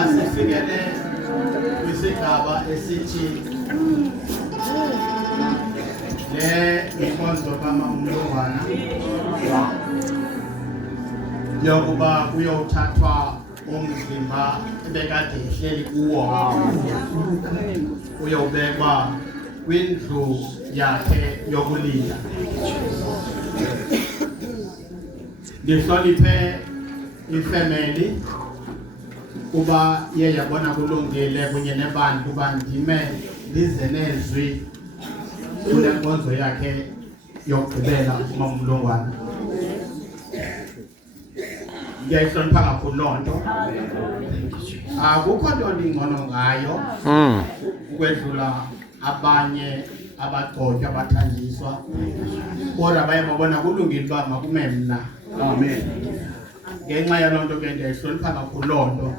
Asifikele kwisigaba esithi le inkonzo kaMamlungwana yokuba kuyothathwa umzimba ebekade ehleli kuwo uyobekwa kwindlu yakhe yokulila. Ndihloniphe ifamily kuba iye yabona kulungile kunye nebantu kuba ndime lize nezwi kule nkonzo yakhe yokugqibela uMamlungwana. Ngiyayihlonipha kakhulu loo nto. Akukho nto ndingcono ngayo ukwedlula abanye abagcotywa abathanjiswa, kodwa baye babona kulungile uba makume mna. Amen. Ngenxa yaloo nto ke ndiyayihlonipha kakhulu loo nto.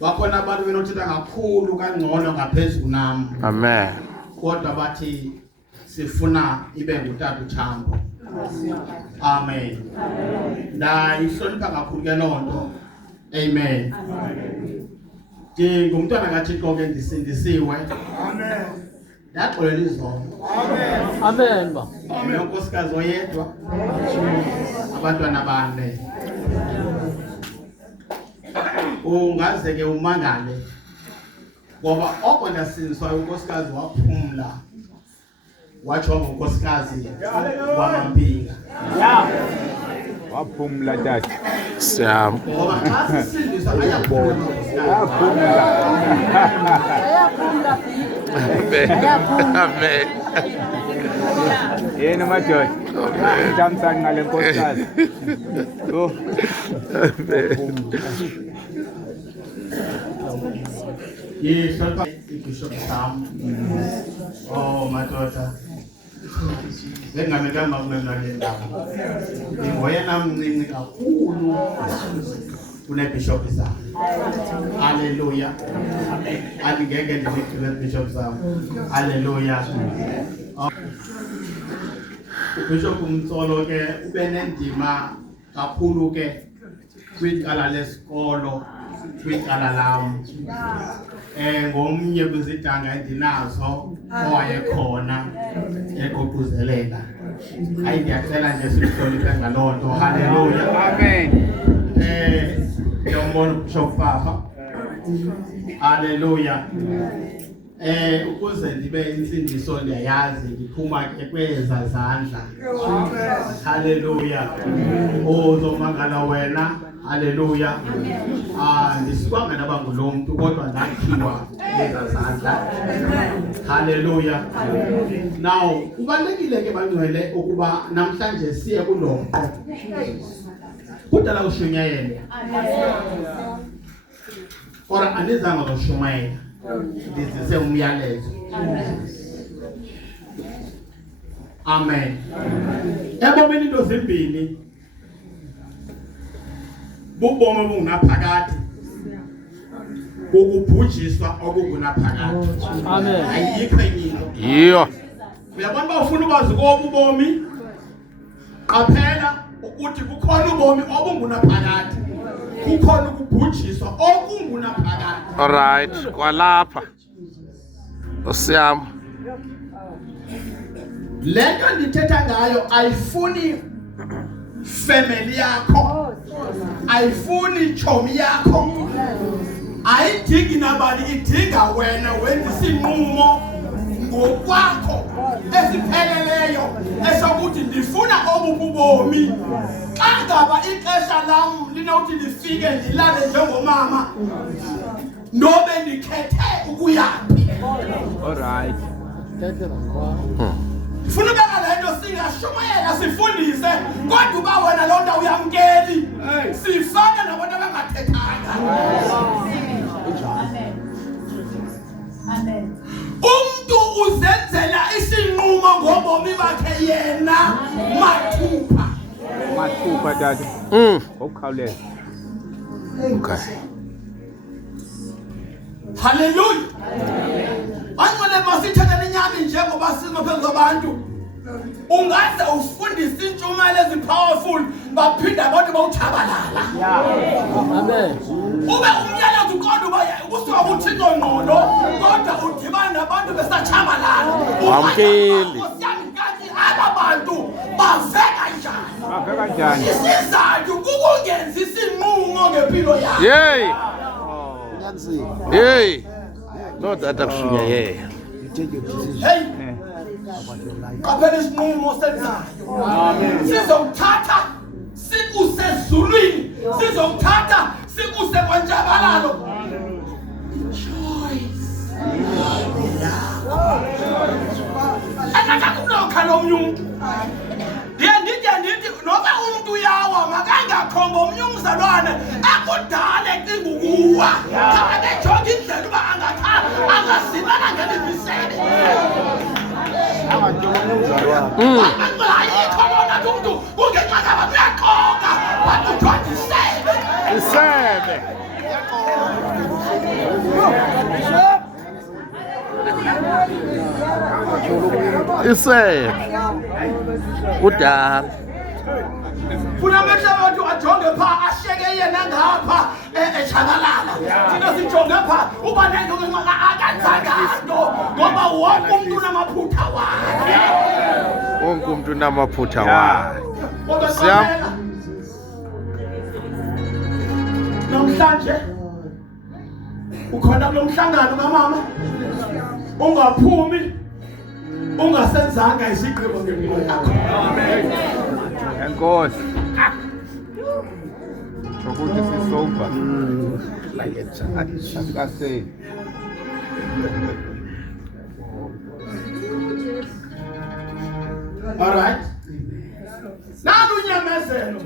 Bakhona abantu benothetha kakhulu kangcono ngaphezulu nam. Amen. Kodwa bathi sifuna ibe ngutata uThambo. Amen. Ndayihlonipha kakhulu ke loo nto. Amen. Ndingumntwana kaThixo ke ndisindisiwe. Amen. Ndaxolela izolo. Amen. Amen ba. Unkosikazi oyedwa. Abantwana bane. Ungaze ke umangale ngoba oko ndasindiswa unkosikazi waphumla watsho ngonkosikazi wamampinga. Waphumla tata. Siyam. Ngoba xa sisindiswa ayaphumla. Amen. Yena madoda. Jamsani ngale nkosikazi. Oh. Yihlonipha iBishop Sam. Oh madoda. Bengamekanga kumemla le ndawo. Ngoyena mncinci kakhulu kuneBishop Sam. Hallelujah. Andingeke ndibikile Bishop Sam. Hallelujah. uBishop Mtsolo ke ube nendima kakhulu ke kwicala lesikolo, kwicala lam. Ngomnye kwizidanga endinazo owayekhona eququzelela. Hayi ndiyacela nje sihloniphe ngaloo nto. Hallelujah. Amen. Ngiyambona uBishop Papa. Hallelujah. Ukuze ndibe insindiso ndiyayazi ndiphuma ke kweza zandla. Hallelujah. Uzomangala wena. Hallelujah. Ndisikwanga nabangulo muntu kodwa ndakhiwa kweza zandla. Hallelujah. Now kubalekile ke bangcwele ukuba namhlanje siye kulomqo. Kudala ushunyayela. Ora andizanga ngoshumayela. Ndizise umyalezo. Amen. Ebomini into zimbini. Bubomo bungaphakathi. Ukubhujiswa okugunaphakathi. Amen. Ayikho enye into. Yiyo. Uyabona ba ufuna ukwazi kobubomi. Qaphela ukuthi kukhona ubomi obungunaphakathi. Kukhona ukubhujiswa okungunaphakathi. All right, kwalapha. Osiyam. Lento ndithetha ngayo ayifuni family yakho. Ayifuni chomi yakho. Ayidingi nabani, idinga wena wenza isinqumo ngokwakho esipheleleyo esokuthi ndifuna obububomi. Xa ngaba ixesha lam linokuthi lifike ndilale njengomama nobe ndikhethe ukuyaphi. All right. Funa beka lento singashumayela sifundise kodwa uba wena lo nto uyamkeli sifana nabantu abangathethanga. Amen. Umuntu uzenzela isinqumo ngobomi bakhe yena mathupha. Mathupha tata. Ngokukhawuleza. Okay. Hallelujah. Bangcwele masithethe lenyani njengoba sizophezu kwabantu. Ungaze ufundise intshumayelo ezipowerful baphinda abantu bawuchabalala. Amen. Ube umyalezo uqonda uba kusuka kuThixo ngqondo kodwa udibana nabantu besachabalala. Wamkeli. Kanti aba bantu baveka njani? Isizathu kukungenzi isinqumo ngempilo yakho. Yey. Yey. No data kushinya yey. Hey. Qaphela isinqumo senzayo. Sizokuthatha sikusezulwini, sizokuthatha sikuse kwanjabalalo. Akakumnokha lo mnyungu. Ndithi noba umuntu uyawa makangakhomba omnye umzalwane akudale cingukuwa. Kanti ejonga indlela uba angazibala ngelibisele. Ayikho lona umuntu kungenxa kabantu uyaqoka. Bantu 27. Isebe. Isebe. Udala. Funa amehlo abantu ajonge pha asheke yena ngapha echabalala. Thina sijonge pha uba nento akenzanga nto ngoba wonke umuntu unamaphutha wakhe. Wonke umuntu unamaphutha wakhe. Siyam. Namhlanje ukhona kulo mhlangano kamama ungaphumi ungasenzanga isigqibo ngempilo yakho. Amen. Enkosi. Sokuthi sisoba. Like it. Asikase. All right. Nalo unyamezelo.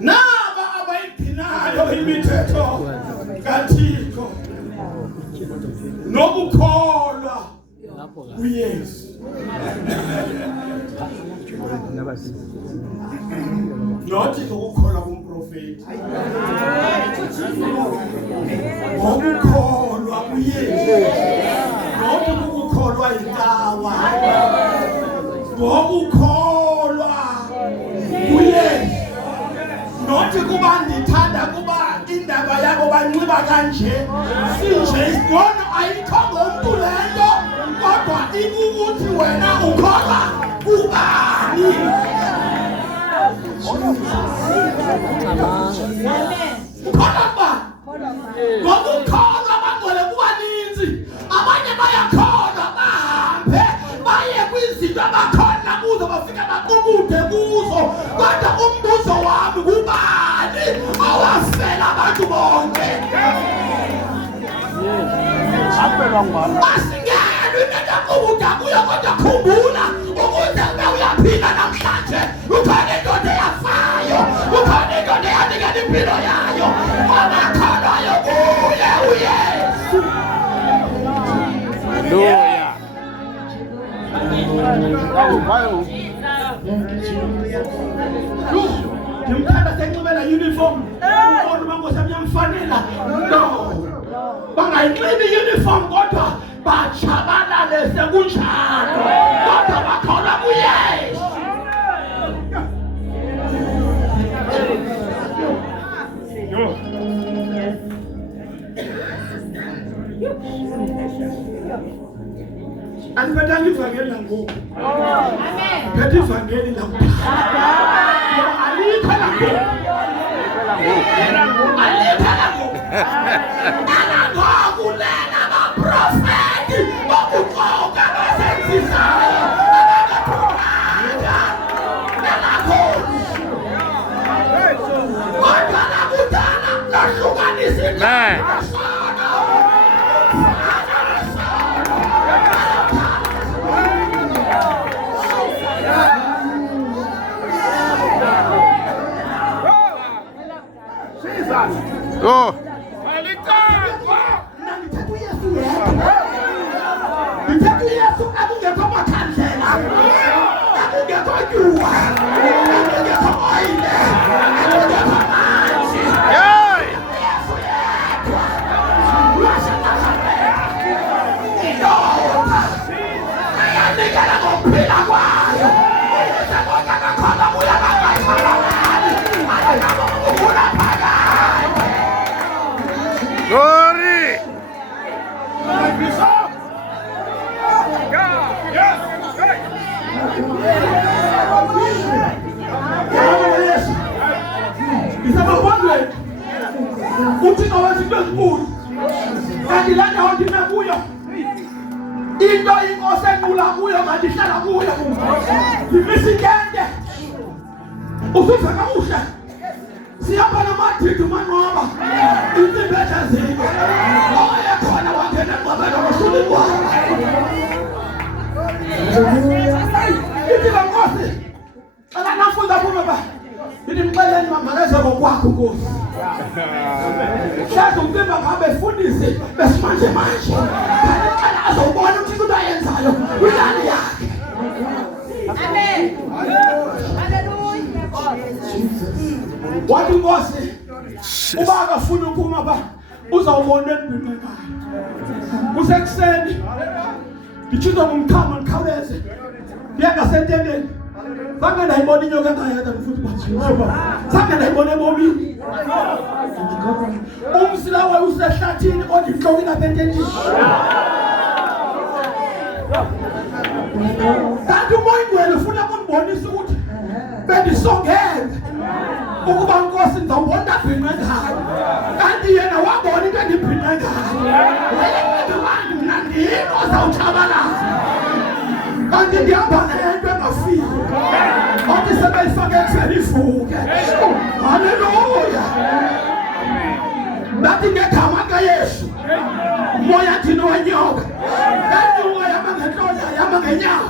Naba abayigcinayo imithetho kaThixo nokukholwa kuYesu. Nothi ukukholwa kumprofeti. Ngokukholwa kuYesu. Nothi ukukholwa ikawa. Ngokukholwa kuYesu. Nothi kuba ndithanda kuba indaba yabo banxiba kanje sinje isibona ayikho ngomntu lento kodwa ikukuthi wena ukholwa kubani. Ukholwa ngokukholwa bangcwele kubaninzi. Abanye bayakholwa bahambe baye kwizinto abakhona kuzo bafike baqubude kuzo kodwa umbuzo wami kubani owafela abantu bonke. Masingena into aqubuda kuyo kodwa khumbula ukuze ube uyaphila namhlanje ukhona indoda eyafayo ukhona indoda eyanikela impilo yayo abakholwayo kuye uYesu. Hallelujah. Ngimthanda senxibela uniform. Umuntu mangosa mnyamfanela. No. Bangayinxibi uniform kodwa bachabalale sekunjalo. Kodwa bakholwa kuYesu. Anibadala ivangeli langoku. Amen. Phethe ivangeli langoku. Alikho langoku. Alikho langoku. Nangoku lena abaprofeti bokuqoka basenzisayo. Abangaqhubanga. Nalakhozi. Kodwa nakudala lahlukanisile. Oh. Mthetho Yesu akungekho makhandlela. Akungekho nyuwa. Akungekho oyile. Akungekho manzi. Yey. Yesu yedwa. Wasemakhaya. Indoda. Ngisamabondweni uthina wenza into ezinkulu kanti la ndawo ndime kuyo into inkosi enqula kuyo kanti ihlala kuyo imisa ikende usuza kakuhle siyapha namadidi manqoba insimbi ejazini oye khona wangena enqwabeni oshula inqwaba ithi la nkosi xela nafuza kume ba ndimxeleni mamakeze ngokwakho nkosi hlaza umtimba ngabe efundisi besimanje manje kanti xela azobona ukuthi into ayenzayo kwilali yakhe. Amen. Wathi inkosi uba akafuna uphuma ba uzawubona endibinqekayo kusekuseni nditshizwa ngumkhama ndikhawuleze ndiye ngasentendeni zange ndayibona inyoka engayada futhi bajiba zange ndayibona ebomini umsila wayo usehlathini kodwa intloko ilapha entendeni kanti umoya ingcwele ufuna ukundibonisa ukuthi bendisongele ukuba nkosi ndizawubona into abhinqe ngayo kanti yena wabona into endibhinqe ngayo wayekade mna ndino ozawutshabalala kanti ndihamba nento engafiki othi sebeyifake ekuseni ivuke. Haleluya. Ndathi ngegama kaYesu umoya thina wenyoka yanyuka yama ngentlonja yama ngenyawo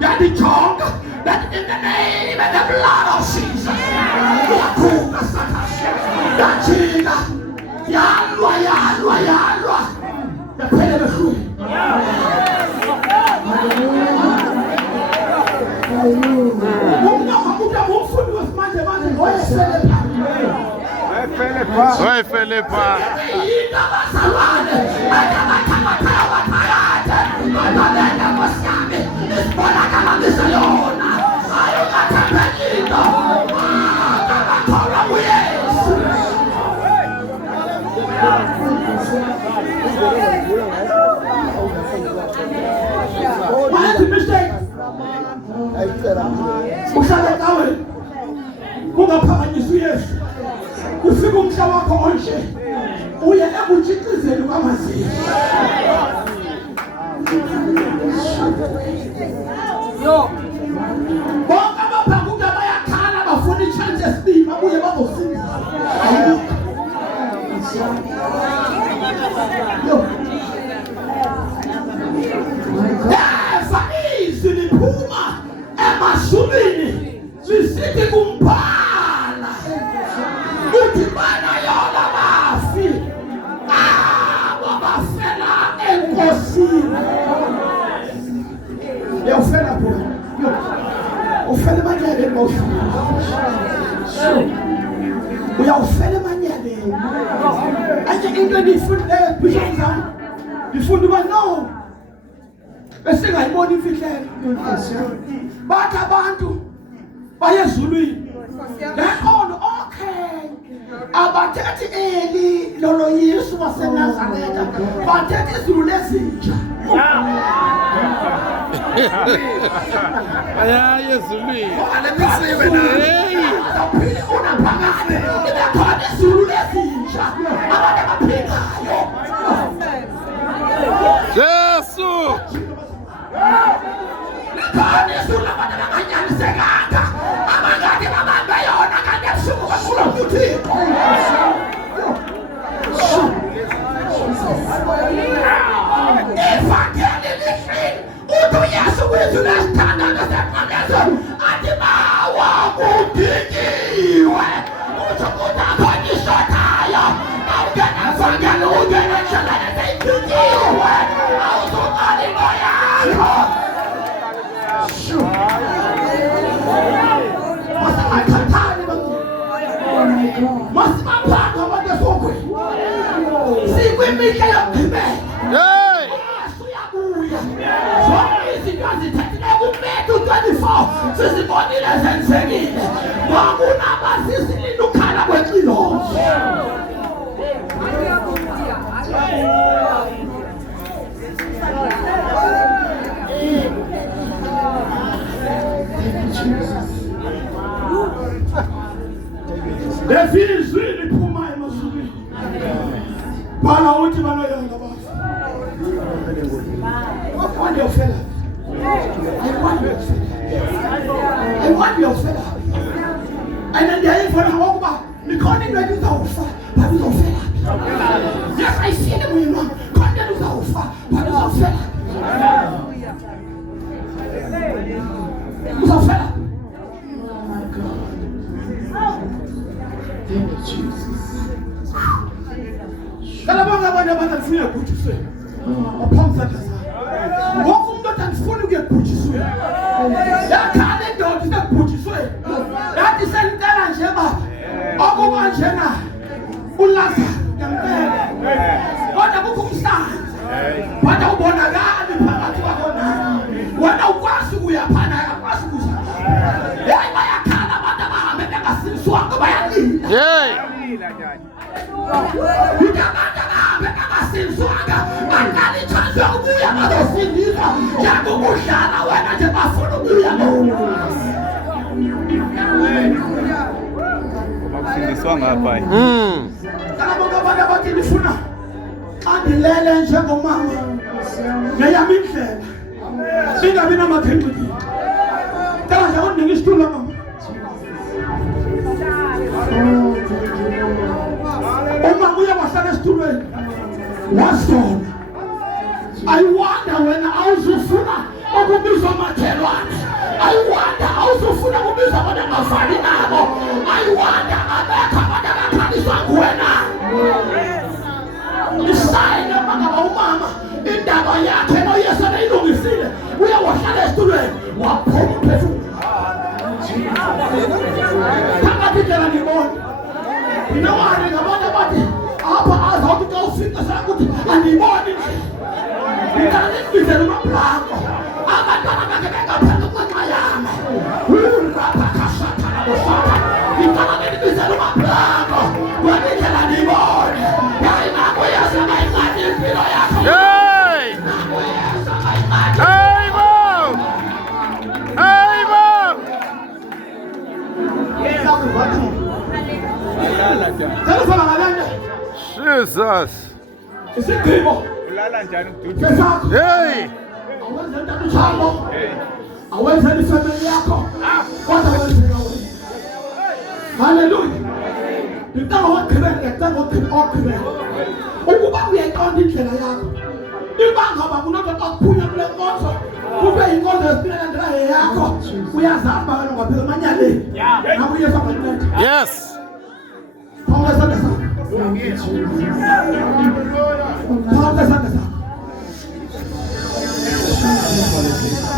yandijonga that in the name and the blood of Jesus yakhupha Sathane yajika yalwa yaphela emehlweni. Umfundi wesimanje manje Wayefele pha. uhlala nawe kungaphakanyiswa uYesu ufika umhla wakho onje uye ekutshixizeni kwamaziko bonke abaphakude bayakhala bafuna i-chance esibili babuye bazosindisa liphuma emashubini lisithi kumphala udibana yona bafi abo bafela enkosini. Uyawufela bona ufela emanyeleni bawufela uyawufela emanyeleni anje into endiyifundileyo bishop zami ndifunda uba no besingayibona imfihlelo bathi abantu baye ezulwini ngeqondo okay abathethi eli lolo Yesu waseNazaretha bathethi izulu lezinja ezulwini alemisiwe na aphile unaphakade ibekhona izulu lezinja abantu abaphilayo Jesu. Likhona izulu abantu abanganyanisekanga abangade babambe yona kanti ebusuku baqula kuThixo. Evangeli lihleli uthi uYesu kwizulu lesithandathu seqomezo athi bawa kudikiwe uthi ukuthi akhona ishotayo awungena evangeli ungena endleleni eseyidikiwe awuzuqali into yakho. Masibapanga abantu esogweni sikwimihla yokugqibela Yesu uyabuya zonke izinto azithathile kuMatthew 24 sizibonile zenzekile kwakunabasisilinda ukhala kwexilozi lezizwi liphuma emazulwini bhala uthi banoyanga bafa wakwande ufela ayikwazi uyofela and ndiyayivona ngokuba nikhona into endizawufa but uzawufela yes I see the wina khona uzawufa but uzawufela uzawufela thank you Jesus kalabanga abantu abazifuna ukujiswa aphamza kaza ngoku umuntu athanda ukuyekujiswa yakhale ndoda isekujiswa yathi sentela nje baba okuba njena uLazarus ngempela kodwa kukho umhlanga kodwa ubonakala phakathi kwakho wena ukwazi ukuya phana yakwazi ukuza hayi bayakhala abantu abahambe bengasinzwanga bayalila Bakusindiswa ngapha. Abantu abathi nifuna xa ndilele njengomama ngeyami indlela singabi namakhenkcekile. Cela nje undinika isitulo mama. Uma uya wahlala esitulweni wasona ayiwanda wena awuzufuna ukubizwa makhelwane ayiwanda awuzufuna ukubizwa abantu angafani nabo ayiwanda abekho abantu abakhaliswa nguwena isayine mangaba umama indaba yakhe noyesu anayilungisile uya wahlala esitulweni waphuma umphefumulo phakathi indlela ngibona inawari ngabantu abathi apha azawuthi xa ufika sakuthi andiyiboni ndikala nindibizela umablanko abantwana bakhe bengaphela kwenxa yami urapakashatanabosaka ndikala nindibizela umablanko wendindlela ndiyibone yayi nakuyeza ngayincadi impilo yakho nakuyeza ngayincadi Jesus. Isigqibo. Ulala njani ududu? Hey. Awenza ntando chamo. Awenza ni family yakho. Kodwa wenzeka wena. Hallelujah. Nditaka wakhe. Ukuba uyayiqonda indlela yakho. Ibanga bakunoba akuphunya kule nkonzo. Kube inkonzo yesilandela yakho. Uyazama wena ngaphela manyaleni. Naku Yesu abanceda. Yes. Phawula isandla sakho. Phawula isandla sakho.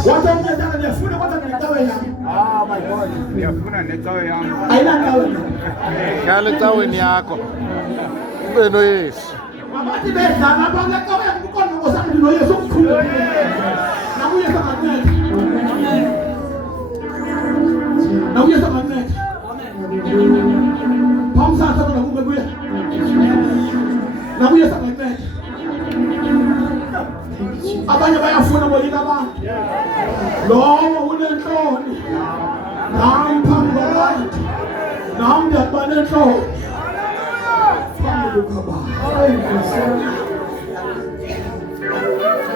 Wathi umnyedana niyafuna kodwa ngicawe yami. My God. Ngiyafuna necawe yami. Ayinancawe. Khala ecaweni yakho. Ube noYesu. Abathi bedlala abantu ecawe yami kukhona ngosami noYesu okukhulu. Naku Yesu abanceda. Naku Yesu abanceda. Phamsasa kona kube kuya. Naku Yesu abanceda. Abanye bayafuna boyika abantu. Lowo unenhloni. Nami phambi kwabantu. Nami ndiyakuba nenhloni. Phambi kwabantu.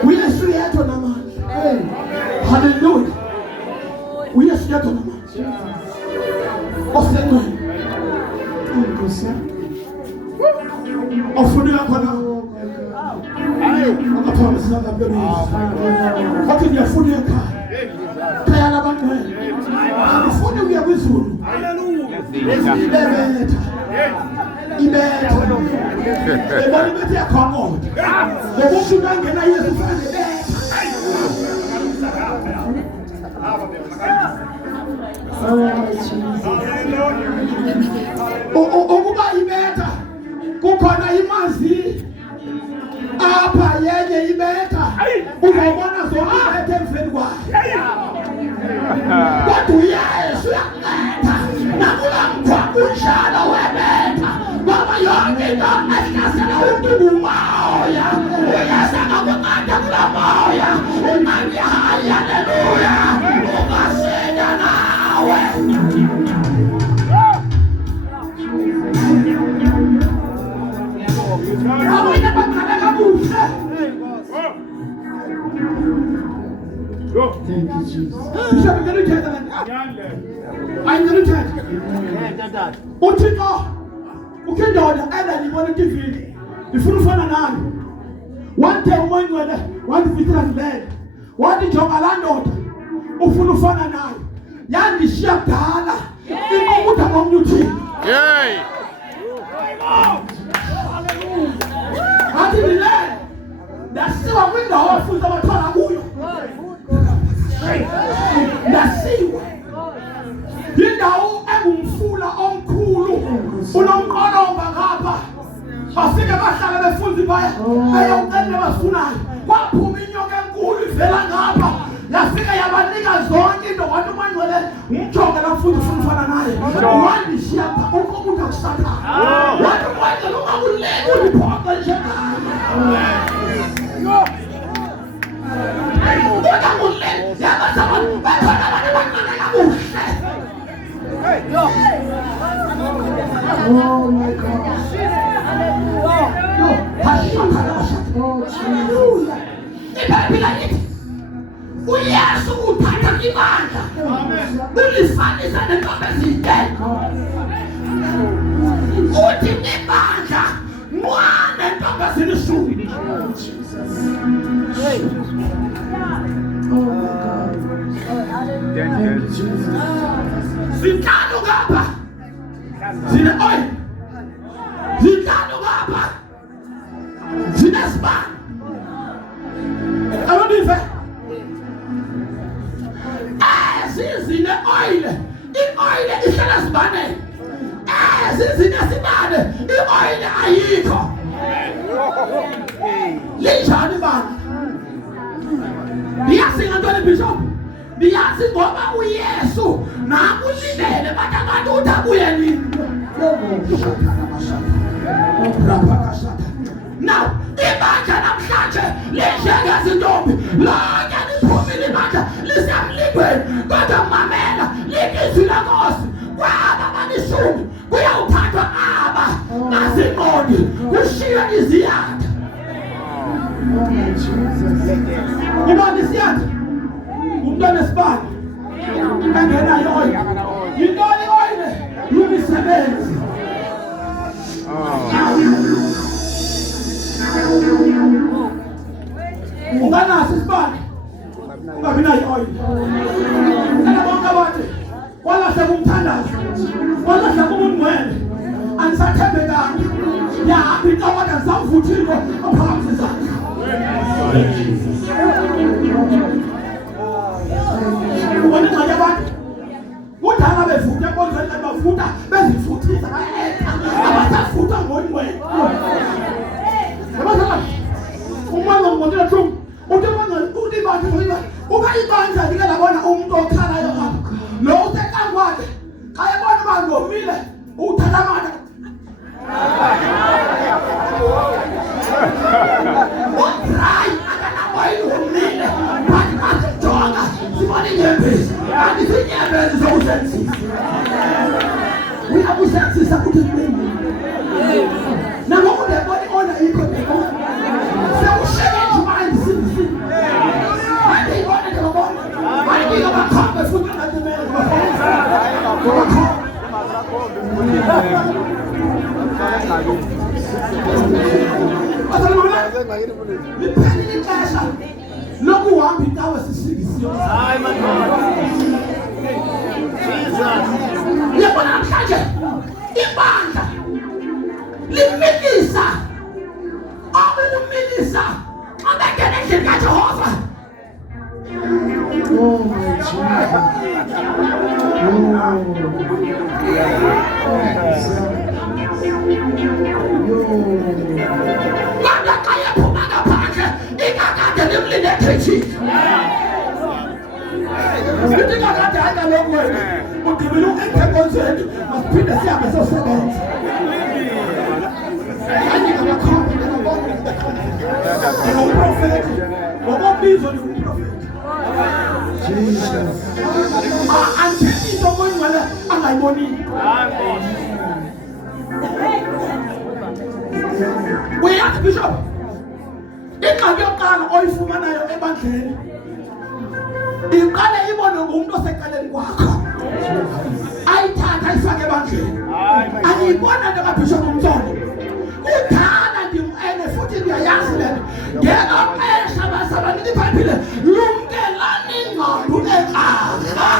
Uyesu yedwa namandla. Hallelujah. Uyesu yedwa namandla. Osenqweni. Inkosi. Ofuneka khona. Akaphuma sizanga mbeni. Wathi ngiyafuna ekhaya. Khaya labangcwele. Angifuni ukuya kwizulu. Hallelujah. Ibetha. Ebona ukuthi yakhongoda. Ngoba umuntu angena Yesu fanele betha. Ukuba ibetha kukhona imazi apha yenye ibetha uzawubona zonke ibetha emveni kwayo kodwa uyesu uyanceda nakula mkhwa kunjalo webetha ngoba yonke into ehlasela umntu ngumoya uyesu angakunceda kula moya imali hayi haleluya ungasinda na uyayithetha le nto ayingena uthetha uthixo ukhe indoda endandiyibona etivini ndifuna ufana nayo one day umoya ngcwele wandivithela ndilele wathi jonga laa ndoda ufuna ufana nayo yandishiya kudala inqubutha ngomnye uthini athi ndilele ndasiwa kwindawo efunza abathwala kuyo ndasiwa yindawo engumfula omkhulu unomqolomba ngapha bafike bahlala befunza ibaya eyawucela abafunayo kwaphuma inyoka enkulu ivela ngapha yafika yabanika zonke into wathi umangcwele umjonge lafundi ufuna ufana naye wandishiya uqobuda kusathana wathi umangcwele ungakuleki uliphoqa njengaye ungakuleki yabazabona bakhona abantu abanqaneka kuhle. Oh my God. Hallelujah. Ibhayibheli lithi uYesu uthatha ibandla ulifanisa nentombi ezidele. Uthi ibandla mwana nentombi ezilishumi. Oh my God. Zinhlanu ngapha. Zine oil. Zinhlanu ngapha. Zinesibani. Awudive. Zine oil. I-oil ihlala sibaneni. Zine sibane. I-oil ayikho. Linjani bani? Ndiyasinga ntoni bishop? Ndiyazi ngoba uYesu nakulindele bathi abantu uthi abuye nini. Now, ibandla namhlanje linjengezintombi lonke liphumile ibandla lisemlingweni kodwa mamela likizwi lenkosi kwaba balishumi kuyawuthathwa aba bazinqondi kushiywe iziyatha. Ibona isiyatha umntwana esibani engenayo oyile yintoni oyile yimisebenzi. Unganaso isibani ungabi nayo oyile bonke abantu walahle kumthandazo walahle kumngcwele anisathembekanga yahamba intokoda nisamvuthile aphakamisa izandla. Ubona ingxaki abantu kudala bevutha enkonzweni bavutha bezifuthisa abasavutha ngongcwele. Umwana ngomotela hlungu uthi ibandla uba ibandla like labona umuntu okhalayo apha lo usekankwakhe xa ebona uba ngomile uthatha amandla ubrayi akanamoyini umile bathi bazijonga sibona inyembezi andithi inyembezi zokusenzisa uyakusenzisa kuthi mbini nangoku ndebona iona ikho ndebona sekusheke njumayini sindisini andiyibona ndiyobona andiyika bakhombe futhi angatimele liphelile ixesha lokuhamba indawo esisingisiyo. Uyabona namhlanje ibandla limilisa abekumilisa abengena endlini kaJehova. Oh my Jesus. Kodwa xa ephuma ngaphandle ingakade limlinde ekhethini. Lithi ingakade hayi kaloku wena ugqibile uenthe enkonzweni masiphinde sihambe sosebenza. Angingakakhombi ngabona ngumprofethi ngokombizo ndingumprofethi. Jesus. Andithethi into omongcwele angayibonile. Uyazi bishop ingxaki yokuqala oyifumanayo ebandleni iqale ibone ngumuntu oseqaleni kwakho ayithatha ayifake ebandleni ayibona nje kaBishop Mzondo kudala ndimene futhi ndiyayazi lento ngexesha basabanini ibhayibhile lumkelani ingqondo ekrakra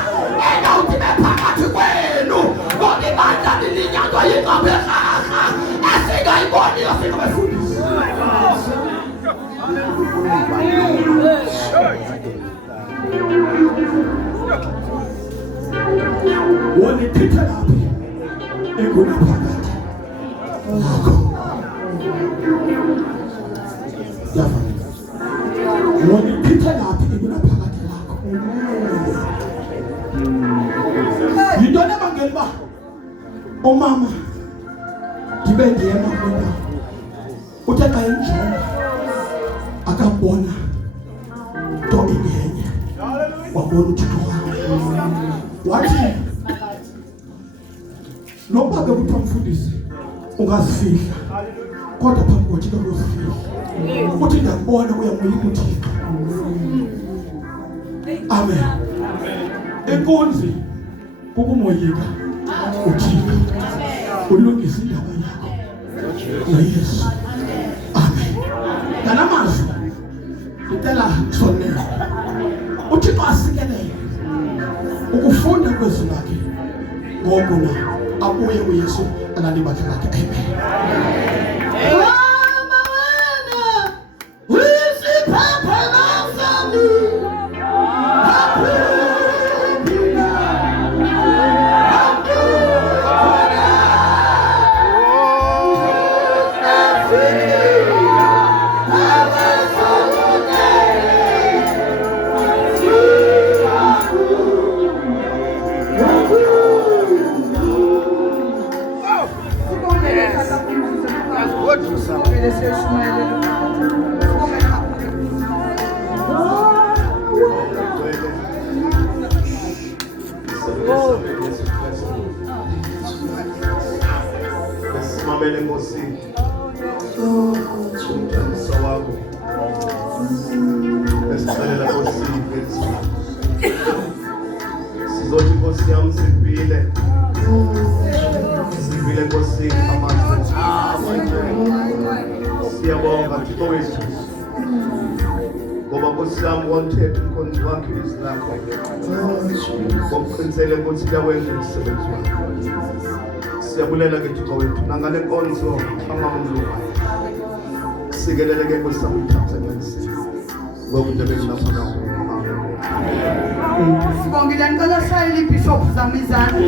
enawuthi bephakathi kwenu ngoba ibandla lilinyazwa yingqondo ekrakra esingayiboniyo singabefundisi woniphithe laphi ekunaphakathi lakho yava woniphithe laphi ekunaphakathi lakho yintoni ebangela uba umama ndibe ndiyema kwena uthe xa enjonga akabona nto ingenye wabona uthixo wathi nokuba ke kuthiwa mfundisi ungazifihla kodwa phambi kothixo uzifihla uthi ndakubona uyamoyika uthixo. Amen. Inkunzi kukumoyika uthixo ulungisa indaba yakho noYesu. Amen. Ngamazwi ngicela sonela uthixo asikelele ukufunda kwezwi lakhe ngoku na abuye uYesu alalibandla lakhe. Amen. Mama wena uyisiphephe nasami Simamele Nkosi umthando wako esicalela Nkosi sizothi Nkosi yami sivile Nkosi amandla siyabonga Thixo wethu ngoba Nkosi yami wonithetha umkhonzi wakhe izwi lakho ngokuqinisele ukuthi kuyawenza umsebenzi wakho. Siyabulela ke Thixo wethu nangale nkonzo amamlungu sikelele ke Nkosi yami uthathe ngensi ngoba into bekunafana. Sibongile ngicela shayela iBishop Zamizana.